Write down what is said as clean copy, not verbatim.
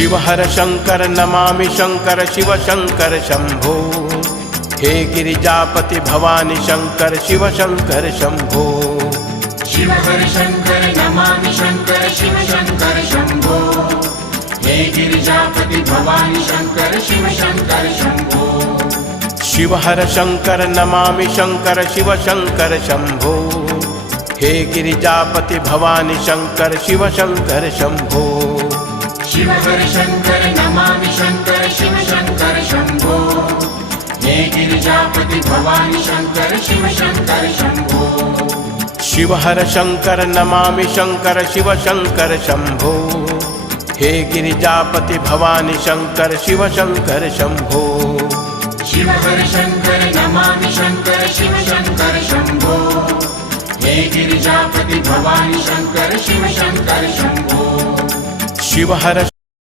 शिव हर शंकर नमामि शंकर शिव शंकर शंभो। हे गिरिजापति भवानी शंकर शिव शंकर शंभो। शिव हर शंकर नमामि शंकर शिव शंकर शंभो। हे गिरिजापति भवानी शंकर शिव शंकर शंभो। शिव हर शंकर नमामि शंकर शिव शंकर शंभो। हे गिरिजापति भवानी शंकर शिव शंकर शंभो। शिव हर शंकर नमामि शंकर शिव शंकर शंभो। हे गिरिजापति भवानी शंकर शिव शंकर शंभो। शिव हर शंकर नमामि शंकर शिव शंकर शंभो। हे गिरिजापति भवानी शंकर शिव शंकर शंभो। शिव हर शंकर नमामि शंकर शिव शंकर शंभो। हे गिरिजापति भवानी शंकर शिव शंकर शंभो। शिव हर